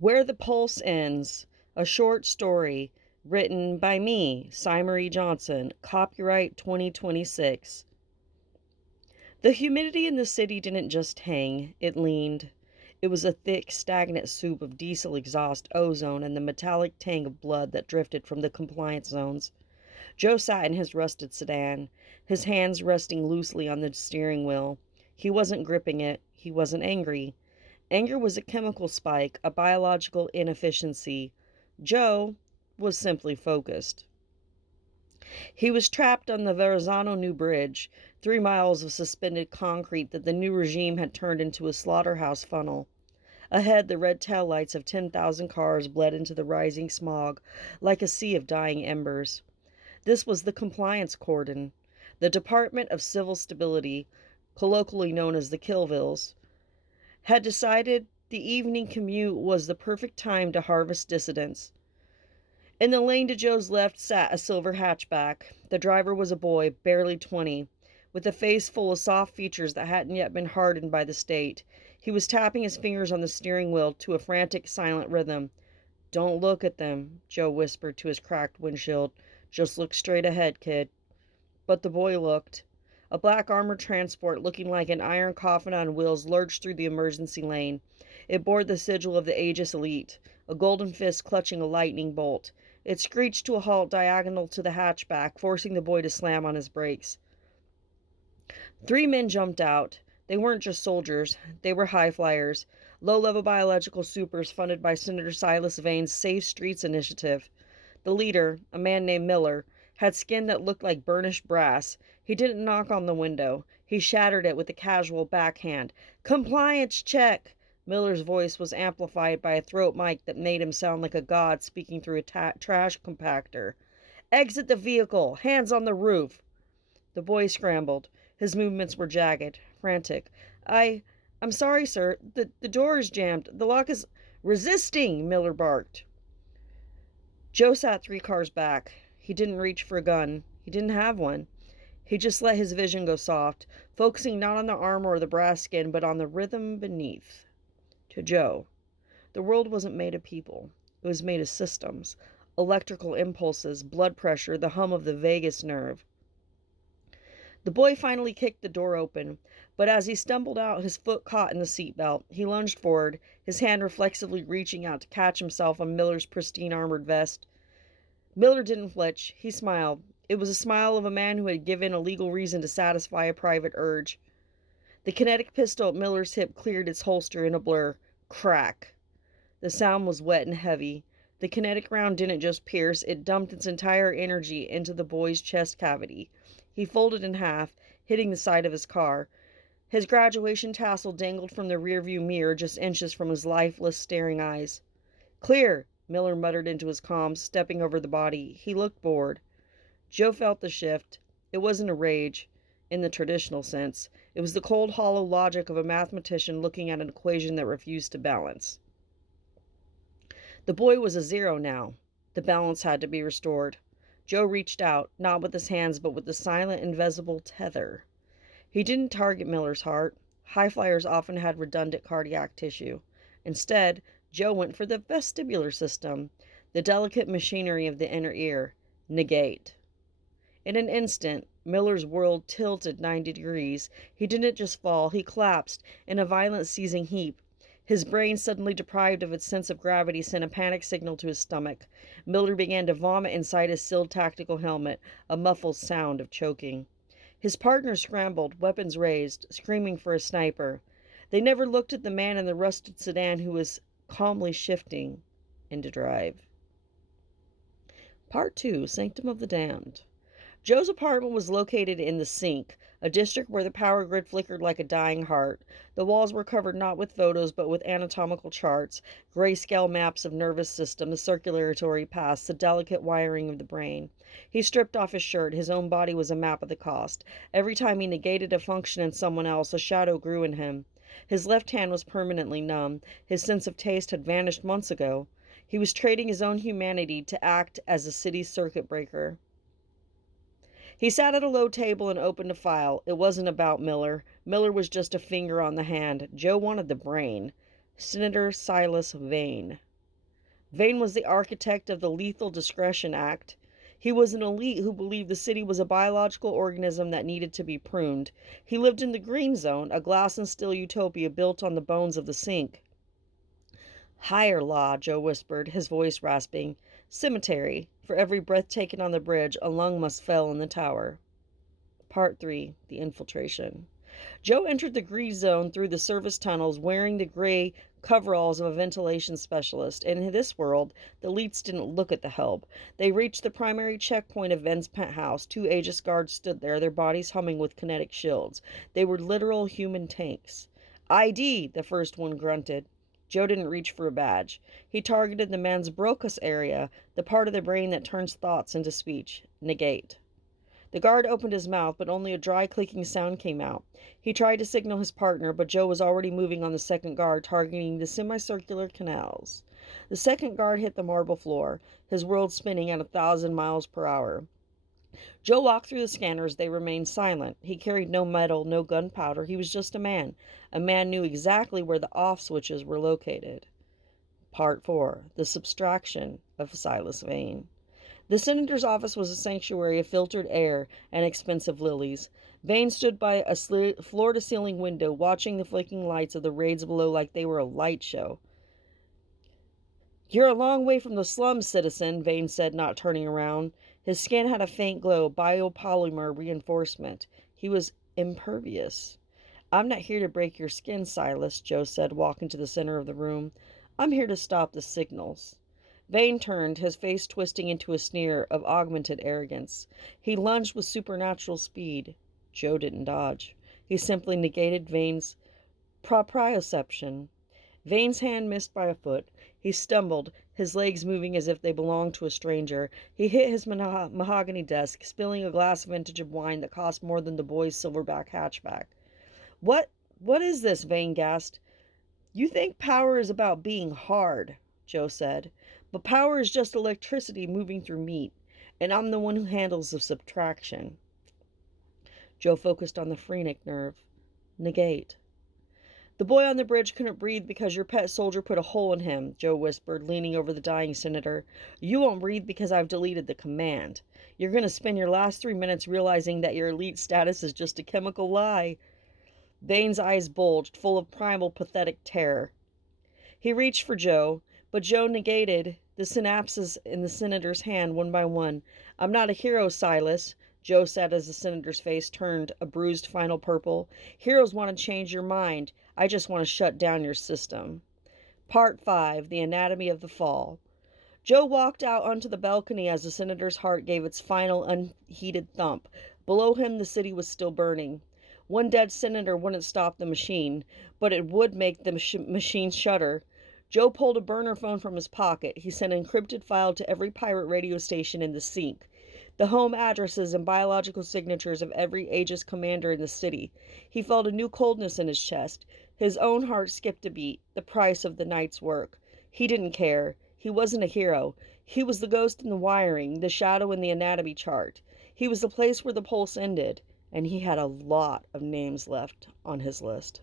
Where the Pulse Ends, a short story written by me, Symery Johnson, copyright 2026. The humidity in the city didn't just hang, it leaned. It was a thick, stagnant soup of diesel exhaust, ozone, and the metallic tang of blood that drifted from the compliance zones. Joe sat in his rusted sedan, his hands resting loosely on the steering wheel. He wasn't gripping it. He wasn't angry. Anger was a chemical spike, a biological inefficiency. Joe was simply focused. He was trapped on the Verrazano New Bridge, 3 miles of suspended concrete that the new regime had turned into a slaughterhouse funnel. Ahead, the red taillights of 10,000 cars bled into the rising smog like a sea of dying embers. This was the compliance cordon, the Department of Civil Stability, colloquially known as the Killvilles, had decided the evening commute was the perfect time to harvest dissidents. In the lane to Joe's left sat a silver hatchback. The driver was a boy, barely 20, with a face full of soft features that hadn't yet been hardened by the state. He was tapping his fingers on the steering wheel to a frantic, silent rhythm. "Don't look at them," Joe whispered to his cracked windshield. "Just look straight ahead, kid." But the boy looked. A black armored transport looking like an iron coffin on wheels lurched through the emergency lane. It bore the sigil of the Aegis Elite, a golden fist clutching a lightning bolt. It screeched to a halt diagonal to the hatchback, forcing the boy to slam on his brakes. 3 men jumped out. They weren't just soldiers. They were high flyers, low-level biological supers funded by Senator Silas Vane's Safe Streets initiative. The leader, a man named Miller, had skin that looked like burnished brass. He didn't knock on the window. He shattered it with a casual backhand. "Compliance check!" Miller's voice was amplified by a throat mic that made him sound like a god speaking through a trash compactor. "Exit the vehicle! Hands on the roof!" The boy scrambled. His movements were jagged, frantic. I'm sorry, sir. The door is jammed. The lock is resisting," Miller barked. Joe sat 3 cars back. He didn't reach for a gun. He didn't have one. He just let his vision go soft, focusing not on the armor or the brass skin, but on the rhythm beneath. To Joe, the world wasn't made of people. It was made of systems. Electrical impulses, blood pressure, the hum of the vagus nerve. The boy finally kicked the door open, but as he stumbled out, his foot caught in the seatbelt. He lunged forward, his hand reflexively reaching out to catch himself on Miller's pristine armored vest. Miller didn't flinch. He smiled. It was a smile of a man who had given a legal reason to satisfy a private urge. The kinetic pistol at Miller's hip cleared its holster in a blur. Crack. The sound was wet and heavy. The kinetic round didn't just pierce, it dumped its entire energy into the boy's chest cavity. He folded in half, hitting the side of his car. His graduation tassel dangled from the rearview mirror just inches from his lifeless, staring eyes. "Clear," Miller muttered into his comms, stepping over the body. He looked bored. Joe felt the shift. It wasn't a rage, in the traditional sense. It was the cold, hollow logic of a mathematician looking at an equation that refused to balance. The boy was a zero now. The balance had to be restored. Joe reached out, not with his hands, but with the silent, invisible tether. He didn't target Miller's heart. High flyers often had redundant cardiac tissue. Instead, Joe went for the vestibular system, the delicate machinery of the inner ear. Negate. In an instant, Miller's world tilted 90 degrees. He didn't just fall, he collapsed in a violent seizing heap. His brain, suddenly deprived of its sense of gravity, sent a panic signal to his stomach. Miller began to vomit inside his sealed tactical helmet, a muffled sound of choking. His partner scrambled, weapons raised, screaming for a sniper. They never looked at the man in the rusted sedan who was calmly shifting into drive. Part 2, Sanctum of the Damned. Joe's apartment was located in the Sink, a district where the power grid flickered like a dying heart. The walls were covered not with photos but with anatomical charts, grayscale maps of nervous system, the circulatory paths, the delicate wiring of the brain. He stripped off his shirt. His own body was a map of the cost. Every time he negated a function in someone else, a shadow grew in him. His left hand was permanently numb. His sense of taste had vanished months ago. He was trading his own humanity to act as a city's circuit breaker. He sat at a low table and opened a file. It wasn't about Miller. Miller was just a finger on the hand. Joe wanted the brain. Senator Silas Vane. Vane was the architect of the Lethal Discretion Act. He was an elite who believed the city was a biological organism that needed to be pruned. He lived in the Green Zone, a glass and steel utopia built on the bones of the sink. Higher law, Joe whispered, his voice rasping. Cemetery. For every breath taken on the bridge, a lung must fail in the tower. Part 3. The Infiltration. Joe entered the Green Zone through the service tunnels wearing the gray coveralls of a ventilation specialist. In this world, the elites didn't look at the help. They reached the primary checkpoint of Ven's penthouse. Two Aegis guards stood there, their bodies humming with kinetic shields. They were literal human tanks. ID, the first one grunted. Joe didn't reach for a badge. He targeted the man's Broca's area, the part of the brain that turns thoughts into speech. Negate. The guard opened his mouth, but only a dry clicking sound came out. He tried to signal his partner, but Joe was already moving on the second guard, targeting the semicircular canals. The second guard hit the marble floor, his world spinning at 1,000 miles per hour. Joe walked through the scanners. They remained silent. He carried no metal, no gunpowder. He was just a man. A man knew exactly where the off switches were located. Part 4. The Subtraction of Silas Vane. The senator's office was a sanctuary of filtered air and expensive lilies. Vane stood by a floor-to-ceiling window, watching the flicking lights of the raids below like they were a light show. "You're a long way from the slums, citizen," Vane said, not turning around. His skin had a faint glow, biopolymer reinforcement. He was impervious. "I'm not here to break your skin, Silas," Joe said, walking to the center of the room. "I'm here to stop the signals." Vane turned, his face twisting into a sneer of augmented arrogance. He lunged with supernatural speed. Joe didn't dodge. He simply negated Vane's proprioception. Vane's hand missed by a foot. He stumbled, his legs moving as if they belonged to a stranger. He hit his mahogany desk, spilling a glass of vintage wine that cost more than the boy's silverback hatchback. What is this?" Vane gasped. "You think power is about being hard," Joe said. "But power is just electricity moving through meat, and I'm the one who handles the subtraction." Joe focused on the phrenic nerve. Negate. "The boy on the bridge couldn't breathe because your pet soldier put a hole in him," Joe whispered, leaning over the dying senator. "You won't breathe because I've deleted the command. You're going to spend your last 3 minutes realizing that your elite status is just a chemical lie." Vane's eyes bulged, full of primal, pathetic terror. He reached for Joe, but Joe negated the synapses in the senator's hand one by one. "I'm not a hero, Silas," Joe said as the senator's face turned a bruised final purple. "Heroes want to change your mind. I just want to shut down your system." Part 5. The Anatomy of the Fall. Joe walked out onto the balcony as the senator's heart gave its final unheeded thump. Below him, the city was still burning. One dead senator wouldn't stop the machine, but it would make the machine shudder. Joe pulled a burner phone from his pocket. He sent an encrypted file to every pirate radio station in the sink, the home addresses and biological signatures of every Aegis commander in the city. He felt a new coldness in his chest. His own heart skipped a beat, the price of the night's work. He didn't care. He wasn't a hero. He was the ghost in the wiring, the shadow in the anatomy chart. He was the place where the pulse ended, and he had a lot of names left on his list.